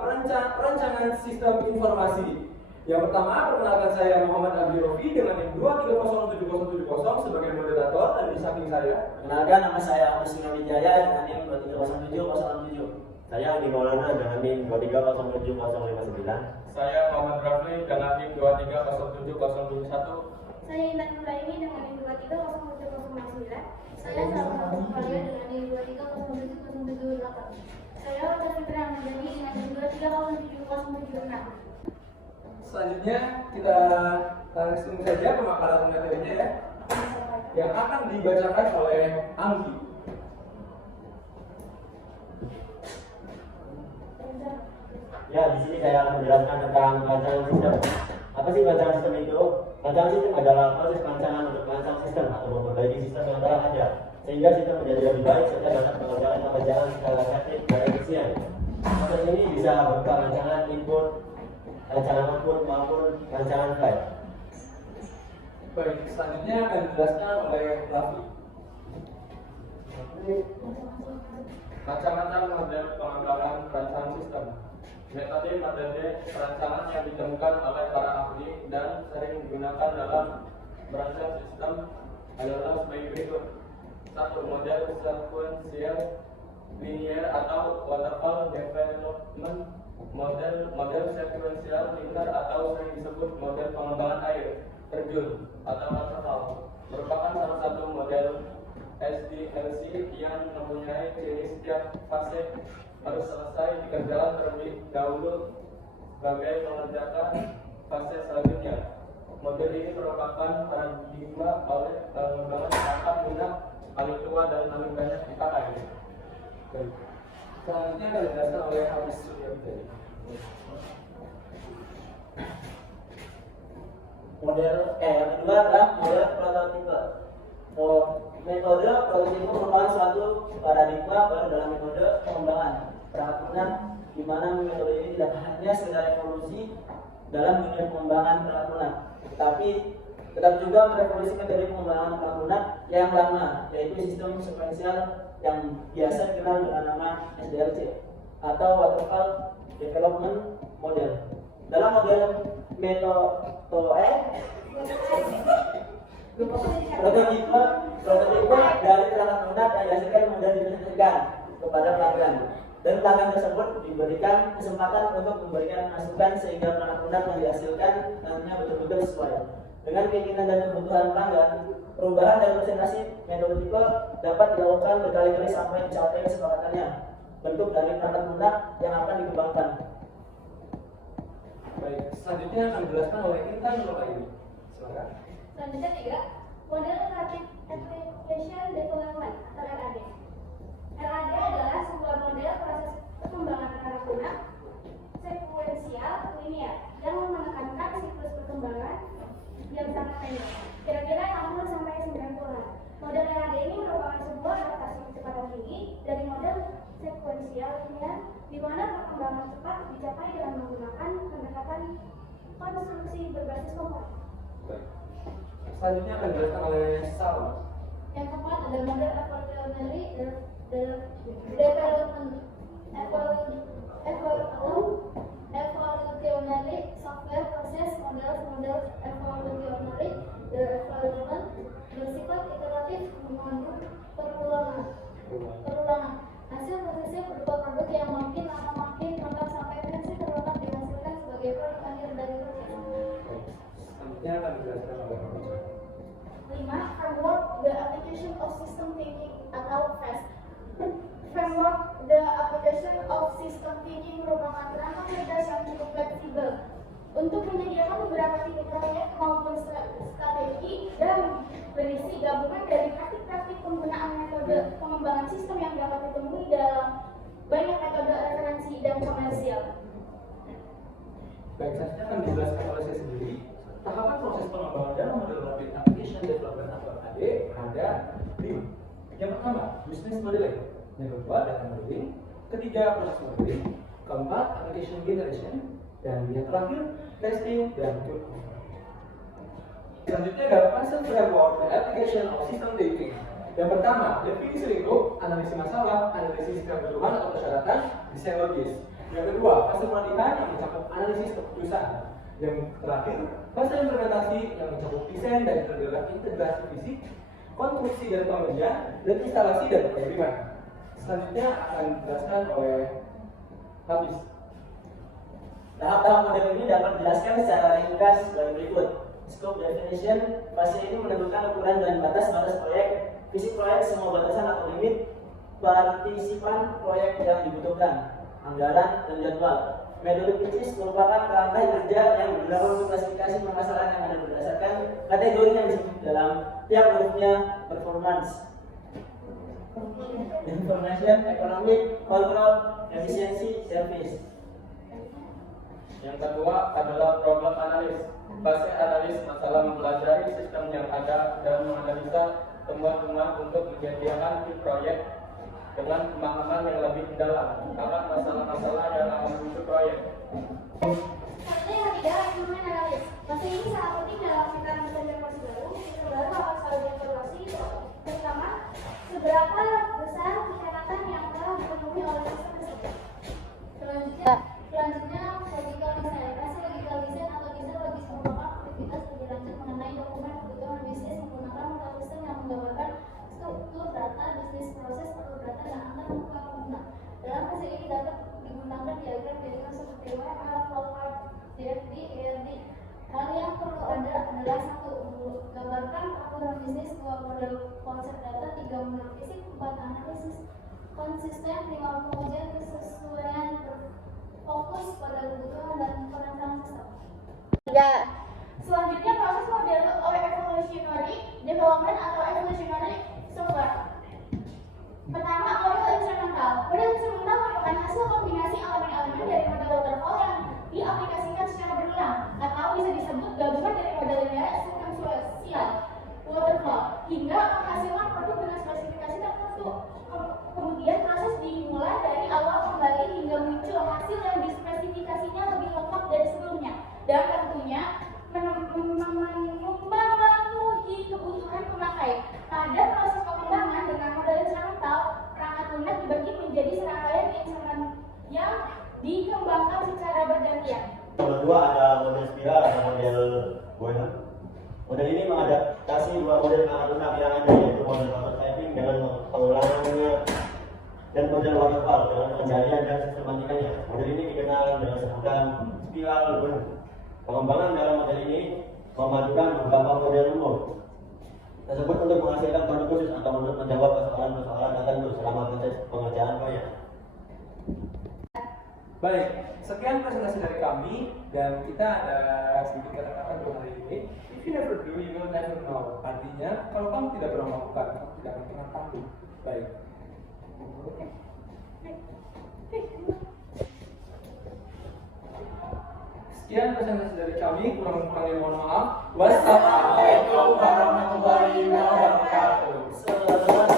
perancangan sistem informasi. Yang pertama, perkenalkan saya Muhammad Abdi Rofi dengan NIM 2307070 sebagai moderator dan di samping saya. Perkenalkan, nama saya Agus Wijaya dengan NIM 2307067. Saya Andi Maulana dengan NIM 2307059. Saya Muhammad Rafli dengan NIM 2307071. Saya Intan Nuraini dengan NIM 2307009. Saya Salma Falia dengan NIM 2307078. Saya Wata Fitra Ramadhani dengan NIM 2307076. Selanjutnya kita langsung saja pemaparan materinya ya, yang akan dibacakan oleh Anggi. Ya, di sini saya akan menjelaskan tentang perancangan sistem. Apa sih perancangan sistem itu? Perancangan sistem adalah proses perancangan untuk merancang sistem atau memperbaiki sistem yang telah ada, sehingga sistem menjadi lebih baik serta dapat mengerjakan pekerjaan secara efektif dan efisien. Proses ini bisa berupa rancangan input, rancangan output maupun rancangan file. Baik, selanjutnya akan dijelaskan oleh Raffi. Macam-macam model pengembangan perancangan sistem. Metode perancangan yang ditemukan oleh para ahli dan sering digunakan dalam merancang sistem adalah sebagai berikut. 1. Model sequential linear atau waterfall development. Model sequential linear atau sering disebut model pengembangan air terjun atau waterfall merupakan salah satu model SDLC yang mempunyai ciri setiap fase harus selesai dikerjakan terlebih dahulu sebagai mengerjakan fase selanjutnya. Model ini merupakan paradigma oleh pengembangan perangkat lunak paling tua dan paling banyak dipakai. Baik. Selanjutnya akan dijelaskan oleh Hafiz Suryabidari. Yang kedua adalah model prototipe. Metode prototipe merupakan suatu paradigma baru dalam metode pengembangan perangkat lunak, di mana metode ini tidak hanya sekedar evolusi dalam dunia pengembangan perangkat lunak, tetapi tetap juga merevolusi metode pengembangan perangkat lunak yang lama, yaitu sistem sequential yang biasa dikenal dengan nama SDLC atau Waterfall Development Model. Dalam model metode prototipe dari perangkat lunak yang dihasilkan kemudian dipresentasikan kepada pelanggan, dan pelanggan tersebut diberikan kesempatan untuk memberikan masukan sehingga perangkat lunak yang dihasilkan nantinya betul-betul sesuai dengan keinginan dan kebutuhan pelanggan. Perubahan dan presentasi metode dapat dilakukan berkali-kali sampai dicapai kesepakatannya bentuk dari perangkat lunak yang akan dikembangkan. Baik, selanjutnya akan dijelaskan oleh Intan Nuraini. Silakan. Selanjutnya 3. Model Rapid Application Development atau RAD. RAD adalah sebuah model proses perkembangan perangkat lunak sekuensial linear yang menekankan siklus perkembangan yang sangat pendek, kira-kira 60 sampai 90 hari. Model RAD ini merupakan sebuah adaptasi kecepatan tinggi dari model sekuensial linear, di mana perkembangan cepat dicapai dengan menggunakan pendekatan konstruksi berbasis komponen. Baik. Selanjutnya akan dijelaskan oleh Salma. Yang keempat ada model evolutionary evolutionary software proses model evolutionary development bersifat iteratif mengandung perulangan. Hasil prosesnya berupa produk yang makin lama makin lengkap sampai versi terlengkap dihasilkan sebagai produk akhir dari proses. Selanjutnya akan dijelaskan oleh Roja. 5. Framework the application of system thinking atau FAST. Framework the application of system thinking merupakan kerangka cerdas yang cukup fleksibel untuk menyediakan beberapa tipe proyek maupun strategi dan berisi gabungan dari praktik-praktik penggunaan metode pengembangan sistem yang dapat ditemui dalam banyak metode referensi dan komersial. Baik, selanjutnya akan dijelaskan oleh saya sendiri. Tahapan proses pengembangan dalam model Rapid Application Development atau RAD ada 5. Yang pertama, business modeling. Yang kedua, data modeling. Ketiga, proses modeling. Keempat, application generation. Dan yang terakhir, testing dan code. Selanjutnya ada concept framework dan application of system thinking. Yang pertama, definisi lingkup, analisis masalah, analisis sistem kebutuhan atau persyaratan, desain logis. Yang kedua, fase pelatihan yang mencakup analisis keputusan. Yang terakhir, fase implementasi yang mencakup desain dan integrasi fisik, konstruksi dan pengerjaan, dan instalasi dan pengiriman. Selanjutnya akan dijelaskan oleh Habis. Tahap-tahap model ini dapat dijelaskan secara ringkas sebagai berikut. Scope definition, fase ini menentukan ukuran dan batas-batas proyek, visi proyek, semua batasan atau limit partisipan proyek yang dibutuhkan, anggaran, dan jadwal. Metode PICIS merupakan rangkai kerja yang digunakan untuk klasifikasi permasalahan yang ada berdasarkan kategori yang disebut dalam tiap hurufnya performance, information, economic, control, efisiensi, service. Yang kedua adalah problem analis. Fase analis masalah mempelajari sistem yang ada dan menganalisa temuan-temuan untuk menyediakan tim proyek dengan pemahaman yang lebih dalam akan masalah-masalah yang akan muncul proyek. Fase yang ketiga, instrumen analis. Fase ini sangat penting dalam kita mencari informasi baru. Informasi akan selalu informasi, terutama seberapa besar persyaratan yang telah dipenuhi oleh sistem tersebut. Selanjutnya, logical design. Fase logical design atau desain logis merupakan aktivitas lebih lanjut mengenai dokumen kebutuhan bisnis menggunakan model sistem yang menggambarkan struktur data, bisnis proses, perlu data, dan akan membuka pengguna. Dalam fase ini dapat digunakan diagram jaringan seperti WA, flowchart, DFD, ERD. Hal yang perlu ada adalah satu, gambarkan aturan bisnis, dua model konsep data, tiga model fisik, empat analisis konsisten, lima pengujian kesesuaian fokus pada kebutuhan dan perancangan sistem. Selanjutnya proses model evolutionary development atau evolutionary software. Pertama, model instrumental. Model instrumental merupakan hasil kombinasi elemen-elemen dari model waterfall yang diaplikasikan secara berulang, atau bisa disebut gabungan dari model linear sequential waterfall hingga menghasilkan produk dengan spesifikasi tertentu. Kemudian proses dimulai dari awal kembali hingga muncul hasil yang dispesifikasinya lebih lengkap dari sebelumnya, dan tentunya memenuhi kebutuhan pemakai. Pada proses pengembangan dengan model instrumental, perangkat lunak dibagi menjadi serangkaian instrumen yang dikembangkan secara bergantian. Yang kedua ada model spiral dan model Boylan. Model ini mengadaptasi dua model perangkat lunak yang ada, yaitu model prototyping dengan pengulangannya dan model waterfall dengan pencarian dan sistematikanya. Model ini dikenal dengan sebutan spiral Boylan. Pengembangan dalam model ini memadukan beberapa model umum tersebut untuk menghasilkan produk khusus atau untuk menjawab persoalan-persoalan tertentu selama proses pengerjaan proyek. Baik, sekian presentasi dari kami dan kita ada sedikit kata-kata untuk hari ini. If you never do, you will never know. Artinya, kalau kamu tidak pernah melakukan, kamu tidak akan pernah tahu. Baik. Sekian presentasi dari kami, kurang-kurangnya mohon maaf. Wassalamualaikum warahmatullahi wabarakatuh.